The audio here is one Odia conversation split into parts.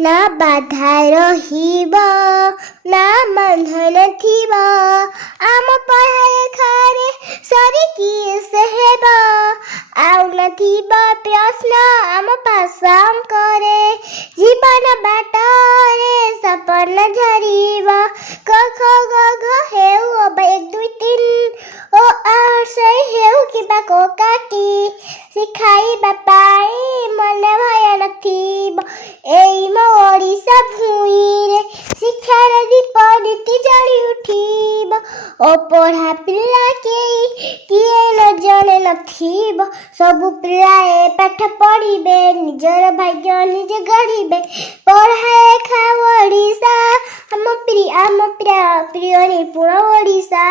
ना बाधा रहिब ना बंधन थिब आम पढ़ा लेखारे सरी किए हेब आउ नथिब प्रश्न आम पास करे जीवन बाटरे सपन झरिब क ख ग घ हेउ अब 1 2 3 ओ आशय हेउ किबा को काटी शिखाइबा पाई मने भय नथिब एई मो ओडिशा भूइरे शिक्षार दीप नीति जଳି उठिब ओ पढ़ा पिला किए न जने नथिब सबु पिलाए पाठ पढ़िबे निजर भाग्य निजे गढ़िबे पढ़ा लेखा ओडिशा आम प्रिय निपुण ओडिशा।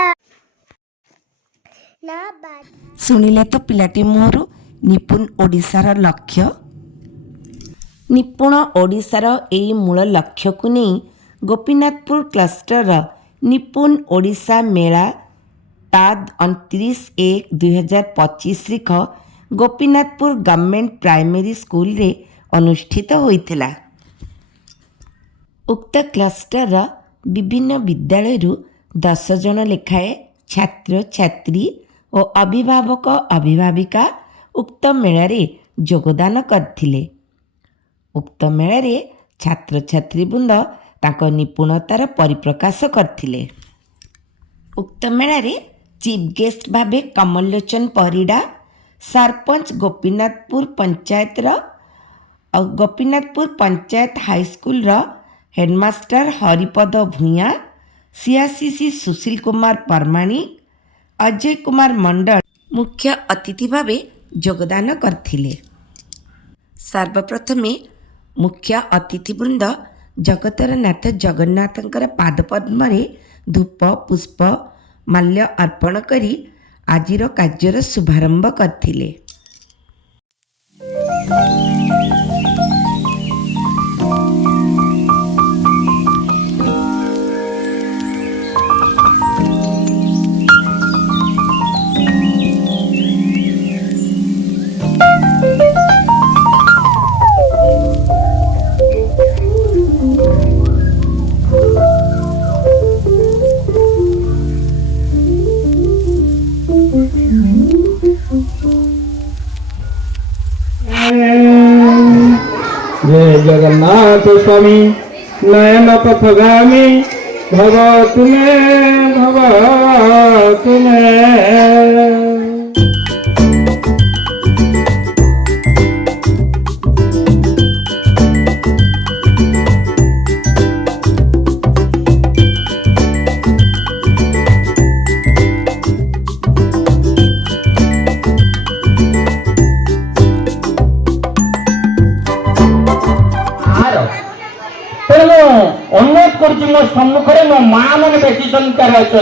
शुणिले तो पिलाटी मुहरु निपुण ओडिशार लक्ष्य। निपुण ओडिशार एई मूल लक्ष्य को नहीं गोपीनाथपुर क्लस्टर निपुण ओडिशा मेला ताद 29/1/2025 गोपीनाथपुर गवर्नमेंट प्राइमरी स्कूल रे अनुष्ठित होइथिला। उक्त क्लस्टर विभिन्न विद्यालय 10 जन लेखाए छात्र छात्री और अभिभावक अभिभाविका उक्त मेलारे योगदान करथिले। उक्त मेलारे छात्र छात्री वृंद ताको निपुणतार परिप्रकाश करथिले। उक्त मेलारे चीफ गेस्ट भावे कमललोचन परिडा सरपंच गोपीनाथपुर पंचायत हाईस्कूल हेडमास्टर हरिपद भूया सीआरसीसी सुशील कुमार परमाणिक अजय कुमार मंडल मुख्य अतिथि भावे योगदान करथिले। सर्वप्रथमे मुख्य अतिथिवृंद जगतर नाथ जगन्नाथंकर पादपद्मरे धूप पुष्प माल्य अर्पण करी आजिर कार्यर शुभारंभ करथिले। जय जगन्नाथ स्वामी नयन पथगामी भव तुम्हें अनुरोध कर सम्मुखें मो माँ मैंने बेसी संख्यार अच्छा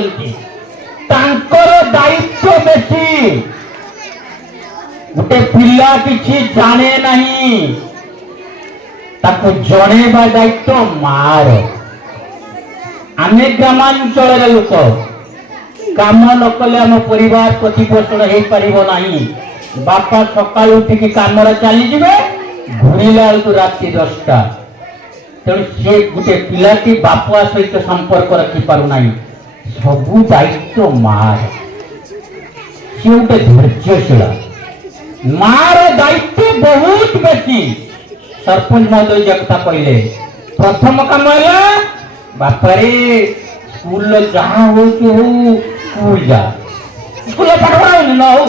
दायित्व बेसी गोटे पिला किसी जाने नहीं जनइबा दायित्व मार आम ग्रामांचल लोक काम न कले आम परिवार प्रतिपोषण हो पार नहीं बापा सकाल उठिक कम चली घूरला राति 10टा तेणु सी गोटे पिलाटी बापा सहित संपर्क रखी पारना सबू दायित्व मार सी गोटे धैर्यशीला मार दायित्व बहुत बेसी। सरपंच महोदय जगता कहले प्रथम कम है बापारे स्कूल जहाँ हो स्कूल जा स्कूल पाठ पढ़ा न हो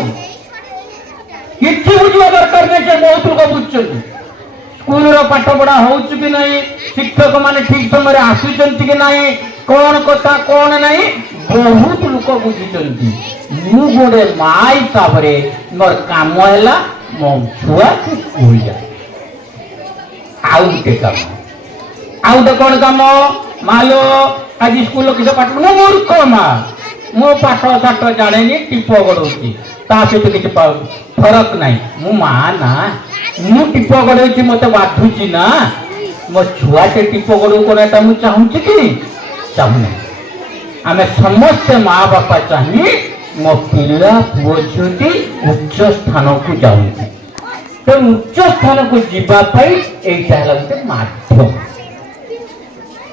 कि बुझा दरकार नहीं से बहुत लोग बुझुं स्कूल पाठ पढ़ा हो कि नहीं शिक्षक माने ठीक समय आसुचंती कि नहीं कौन कथा कौन नहीं बहुत लोक बुझुंट मु गोटे माँ हिसाब से मोर काम है मो छुआ स्कूल जा आउ गोटे कम आउ गोटे कौन कम मालो आज स्कूल किस पाठ मो मूर्ख माँ मो पाठ साठ जाने टीप गड़ौची ता सहित किसी फरक नहीं मु माँ ना मु टीप गड़ौची मत बाधुची ना मो छुआ से टीप गड़ू कौन मुझे चाहूँगी कि चाहूना आम समस्त माँ बापा चाहिए मो पिला पुओ झीटी उच्च स्थान को जाऊँ ତେଣୁ ଉଚ୍ଚ ସ୍ଥାନକୁ ଯିବା ପାଇଁ ଏଇଟା ହେଲା ଗୋଟେ ମାଧ୍ୟମ।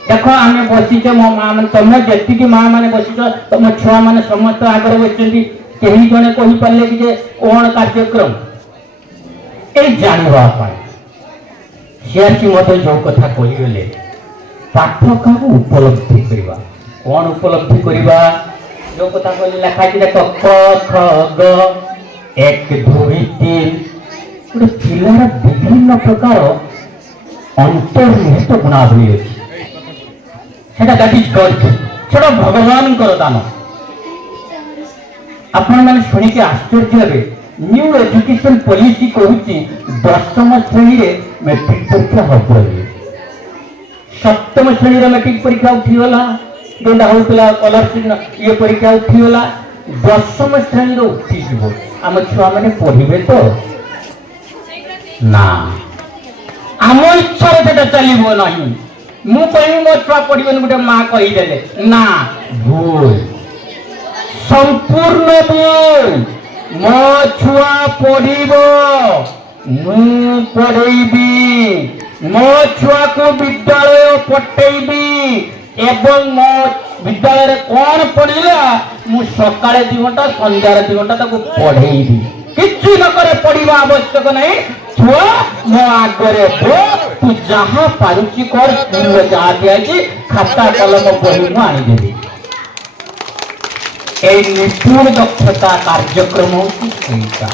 ଦେଖ ଆମେ ବସିଛେ, ମୋ ମା ମାନେ, ତମେ ଯେତିକି ମା ମାନେ ବସିଛ, ତମ ଛୁଆ ମାନେ ସମସ୍ତେ ଆଗରେ ବସିଛନ୍ତି, କେହି ଜଣେ କହିପାରିଲେ କି ଯେ କଣ କାର୍ଯ୍ୟକ୍ରମ ଏଇ ଜାଣିବା ପାଇଁ। ସିଆର୍ସି ମଧ୍ୟ ଯୋଉ କଥା କହିଗଲେ, ପାଠ କାହାକୁ ଉପଲବ୍ଧି କରିବା, କଣ ଉପଲବ୍ଧି କରିବା, ଯୋଉ କଥା କହିଲେ ଲେଖା ଅଛି ଦେଖ, କ ଖ ଗ 1 2 3, ଗୋଟେ ପିଲାର ବିଭିନ୍ନ ପ୍ରକାର ଅନ୍ତର୍ନିହିତ ଗୁଣାବଳୀ ଅଛି। ସେଟା ଦ୍ୟାଟ୍ ଇଜ ଗଡ୍, ସେଟା ଭଗବାନଙ୍କର ଦାନ। ଆପଣ ମାନେ ଶୁଣିକି ଆଶ୍ଚର୍ଯ୍ୟ ହେବେ, ନ୍ୟୁ ଏଜୁକେସନ ପଲିସି କହୁଛି 10ମ ଶ୍ରେଣୀରେ ମେଟ୍ରିକ ପରୀକ୍ଷା ହବ। 7ମ ଶ୍ରେଣୀର ମେଟ୍ରିକ ପରୀକ୍ଷା ଉଠିଗଲା, ଯୋଉଟା ହଉଥିଲା ସ୍କଲାରସିପ ଇଏ ପରୀକ୍ଷା ଉଠିଗଲା, 10ମ ଶ୍ରେଣୀର ଉଠିଯିବ। ଆମ ଛୁଆ ମାନେ ପଢିବେ ତ? ନା, ଆମ ଇଚ୍ଛାରେ ସେଟା ଚାଲିବ ନାହିଁ। ମୁଁ କହିବି ମୋ ଛୁଆ ପଢିବନି, ଗୋଟେ ମା କହିଦେଲେ ନା, ଭୁଲ, ସମ୍ପୂର୍ଣ୍ଣ ଭୁଲ। ମୋ ଛୁଆ ପଢିବ, ମୁଁ ପଢେଇବି, ମୋ ଛୁଆକୁ ବିଦ୍ୟାଳୟ ପଠେଇବି ଏବଂ ମୋ ବିଦ୍ୟାଳୟରେ କଣ ପଢିଲା ମୁଁ ସକାଳେ 2 ଘଣ୍ଟା ସନ୍ଧ୍ୟାରେ 2 ଘଣ୍ଟା ତାକୁ ପଢେଇବି। କିଛି ନ କରେ ପଢିବା ଆବଶ୍ୟକ ନାହିଁ। ଛୁଆ ମୋ ଆଗରେ ବୋ, ତୁ ଯାହା ପାରୁଛି କର, ସ୍କୁଲରେ ଯାହା ଦିଆଯାଇଛି ଖାତା କଲମ ବହି ମୁଁ ଆଣିଦେବି। এই নিপুণ দক্ষতা কার্যক্রম হচ্ছে সেইটা।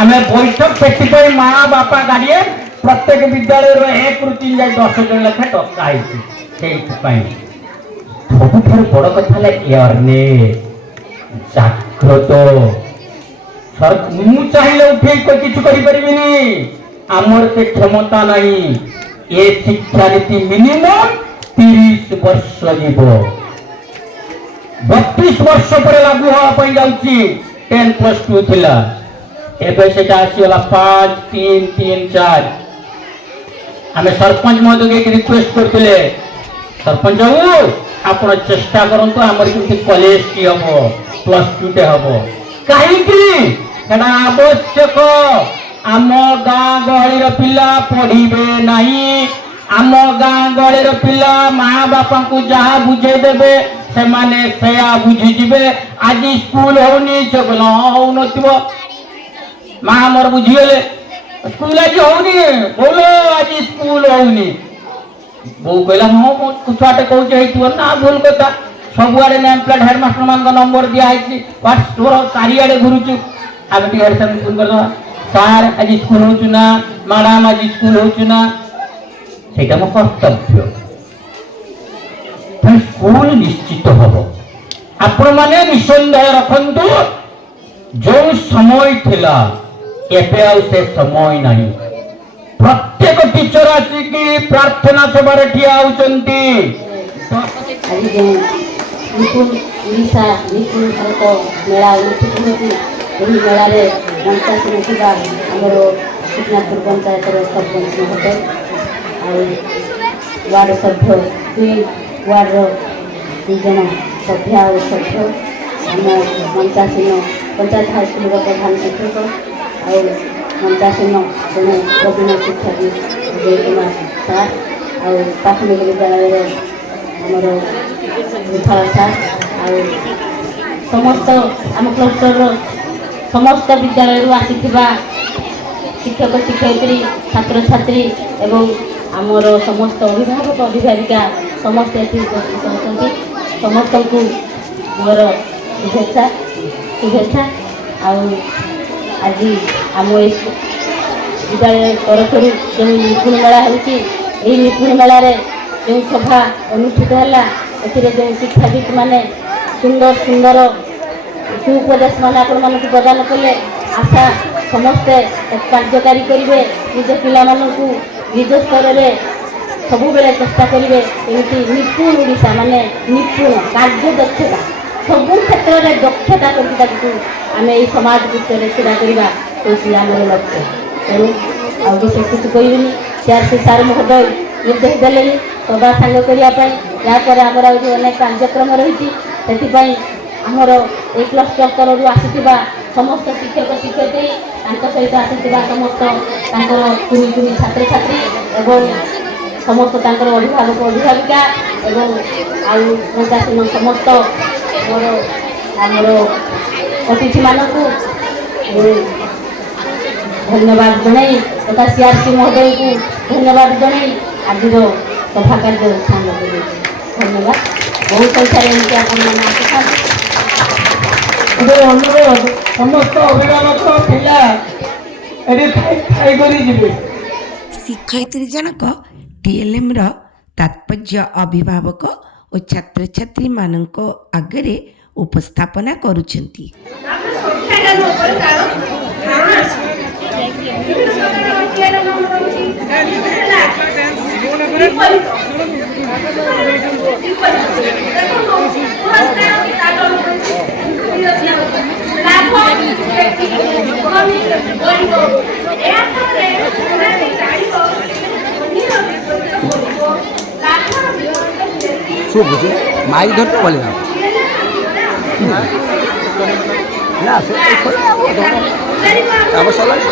আমি বৈঠক ସେଥିପାଇଁ মা বাপা গার্ডিয়ান প্রত্যেক বিদ্যালয়ের 1 ରୁ 3 ଯାଏ 10 জন লেখা ডকা ହେଇଛି। ସେଇଥିପାଇଁ ସବୁଠାରୁ ବଡ଼ କଥା ହେଲା ଏୟାରନେସ୍, ଜାଗ୍ରତ। ମୁଁ ଚାହିଁଲେ ଉଠେଇ କିଛି କରିପାରିବିନି, ଆମର ସେ କ୍ଷମତା ନାହିଁ। ଏ ଶିକ୍ଷାନୀତି ମିନିମମ୍ 30 ବର୍ଷ ଯିବ, 32 ବର୍ଷ ପରେ ଲାଗୁ হওয়া ପାଇଁ ଯାଉଛି। 10+2 ଥିଲା, ଏବେ ସେଟା ଆସିଗଲା 5 3 3 4। ଆମେ ସରପଞ୍ଚ ମହୋଦୟଙ୍କୁ ରିକ୍ୱେଷ୍ଟ କରୁଥିଲେ, ସରପଞ୍ଚ ବାବୁ ଆପଣ ଚେଷ୍ଟା କରନ୍ତୁ ଆମର କେମିତି କଲେଜଟି ହବ, +2 ଟେ ହବ। କାହିଁକି ସେଟା ଆବଶ୍ୟକ? ଆମ ଗାଁ ଗହଳିର ପିଲା ପଢିବେ ନାହିଁ, ଆମ ଗାଁ ଗହଳିର ପିଲା ମା ବାପାଙ୍କୁ ଯାହା ବୁଝେଇଦେବେ ସେମାନେ ସେୟା ବୁଝିଯିବେ। ଆଜି ସ୍କୁଲ ହଉନି, ସେ କହିଲ ହଉନଥିବ, ମା ଆମର ବୁଝିଗଲେ ସ୍କୁଲ ଆଜି ହଉନି, ବୋଲ ଆଜି ସ୍କୁଲ ହଉନି। ବୋଉ କହିଲା ହଁ ମୋ ଛୁଆଟେ କହୁଛି ହେଇଥିବ ନା, ଭୁଲ କଥା। ସବୁଆଡେ ନେମ୍ ପ୍ଲେଟ୍ ହେଡମାଷ୍ଟର ମାନଙ୍କ ନମ୍ବର ଦିଆ ହେଇଛି, ହ୍ୱାଟ୍ସଆପ ଚାରିଆଡେ ଘୁରୁଛୁ। ଆମେ ଟିକେ ହେଡ ସାର୍ଙ୍କୁ ଫୋନ କରିଦେବା, ସାର୍ ଆଜି ସ୍କୁଲ ହଉଛୁ ନା, ମ୍ୟାଡାମ ଆଜି ସ୍କୁଲ ହଉଛୁ ନା। ସେଇଟା ମୋ କର୍ତ୍ତବ୍ୟ। ସ୍କୁଲ ନିଶ୍ଚିତ ହବ। ଆପଣ ମାନେ ନିଃସନ୍ଦେହ ରଖନ୍ତୁ, ଯୋଉ ସମୟ ଥିଲା ଏବେ ଆଉ ସେ ସମୟ ନାହିଁ। ପ୍ରତ୍ୟେକ ଟିଚର ଆସିକି ପ୍ରାର୍ଥନା ସଭାରେ ଠିଆ ହଉଛନ୍ତି। ଆଜି ଯେଉଁ ନିପୁଣ ଓଡ଼ିଶା ନିପୁଣ ଭାରତ ମେଳା ଅନୁଷ୍ଠିତ ହେଉଛି, ଏହି ମେଳାରେ ମଞ୍ଚାସୀନ ଥିବା ଆମର କୃଷ୍ଣାପୁର ପଞ୍ଚାୟତର ସରପଞ୍ଚ ମହୋଦୟ ଆଉ ୱାର୍ଡ ସଭ୍ୟ, 2 ୱାର୍ଡର 2 ଜଣ ସଭ୍ୟା ଓ ସଭ୍ୟ, ଆମ ମଞ୍ଚାସୀନ ପଞ୍ଚାୟତ ହାଇସ୍କୁଲର ପ୍ରଧାନ ଶିକ୍ଷକ ଆଉ ମଞ୍ଚାସୀନ ଜଣେ ପ୍ରବୀଣ ଶିକ୍ଷାବିତ ବିଜୟ କୁମାର ସାର୍ ଆଉ ପ୍ରାଥମିକ ବିଦ୍ୟାଳୟର ଆମର ବିଫଳ ସାର୍ ଆଉ ସମସ୍ତ ଆମ କ୍ଲଷ୍ଟରର ସମସ୍ତ ବିଦ୍ୟାଳୟରୁ ଆସିଥିବା ଶିକ୍ଷକ ଶିକ୍ଷୟିତ୍ରୀ, ଛାତ୍ରଛାତ୍ରୀ ଏବଂ ଆମର ସମସ୍ତ ଅଭିଭାବକ ଅଭିଭାବିକା ସମସ୍ତେ ଏଠି ଉପସ୍ଥିତ ଅଛନ୍ତି। ସମସ୍ତଙ୍କୁ ମୋର ଶୁଭେଚ୍ଛା। ଆଉ ଆଜି ଆମ ଏ ବିଦ୍ୟାଳୟ ତରଫରୁ ଯେଉଁ ନିପୁଣ ମେଳା ହେଉଛି, ଏହି ନିପୁଣ ମେଳାରେ ଯେଉଁ ସଭା ଅନୁଷ୍ଠିତ ହେଲା, ଏଥିରେ ଯେଉଁ ଶିକ୍ଷାବିତ ମାନେ ସୁନ୍ଦର ସୁନ୍ଦର ସୁଉପଦେଶ ମାନେ ଆପଣମାନଙ୍କୁ ପ୍ରଦାନ କଲେ, ଆଶା ସମସ୍ତେ କାର୍ଯ୍ୟକାରୀ କରିବେ, ନିଜ ପିଲାମାନଙ୍କୁ ନିଜ ସ୍ତରରେ ସବୁବେଳେ ଚେଷ୍ଟା କରିବେ ଏମିତି ନିପୁଣ ଓଡ଼ିଶା ମାନେ ନିପୁଣ କାର୍ଯ୍ୟ ଦକ୍ଷତା, ସବୁ କ୍ଷେତ୍ରରେ ଦକ୍ଷତା କରିବାକୁ ଆମେ ଏହି ସମାଜ ଭିତରେ ଛିଡ଼ା କରିବା ହେଉଛି ଆମର ଲକ୍ଷ୍ୟ। ତେଣୁ ଆଉ ବିଶେଷ କିଛି କହିବିନି, ସିଆର୍ସି ସାର୍ ମହୋଦୟ ନିର୍ଦ୍ଦେଶ ଦେଲେନି ସଭା ସାଙ୍ଗ କରିବା ପାଇଁ। ଏହାପରେ ଆମର ଆହୁରି ଅନେକ କାର୍ଯ୍ୟକ୍ରମ ରହିଛି, ସେଥିପାଇଁ ଆମର ଏହି କ୍ଲଷ୍ଟର ସ୍ତରରୁ ଆସିଥିବା ସମସ୍ତ ଶିକ୍ଷକ ଶିକ୍ଷୟିତ୍ରୀ ତାଙ୍କ ସହିତ ଆସିଥିବା ସମସ୍ତ ତାଙ୍କର କୁନି କୁନି ଛାତ୍ରଛାତ୍ରୀ ଏବଂ ସମସ୍ତ ତାଙ୍କର ଅଭିଭାବକ ଅଭିଭାବିକା ଏବଂ ଆଉ ପ୍ରଶାସନ ସମସ୍ତ ଆମର ଅତିଥିମାନଙ୍କୁ ଧନ୍ୟବାଦ ଜଣାଇ ତଥା CRC ମହୋଦୟଙ୍କୁ ଧନ୍ୟବାଦ ଜଣାଇ ଆଜିର ସଭା କାର୍ଯ୍ୟ ସ୍ଥାନ ଦେଉଛି। ଧନ୍ୟବାଦ। ବହୁ ସଂଖ୍ୟାରେ ଏମିତି ଆପଣମାନେ ଆସିଥାନ୍ତି। ଏବେ ଅନୁରୋଧ ସମସ୍ତ ଅଭିଭାବକ ପିଲା ଏଠି ଖାଇକରି ଯିବେ। ଶିକ୍ଷୟିତ୍ରୀ ଜଣକ TLMର ତାତ୍ପର୍ଯ୍ୟ ଅଭିଭାବକ ଓ ଛାତ୍ରଛାତ୍ରୀମାନଙ୍କ ଆଗରେ ଉପସ୍ଥାପନା କରୁଛନ୍ତି। ଶୁଭୁଛି ମାଇକ୍ ଧରିତେ ଭଲ ନା ଆମ ସରିଲାଣି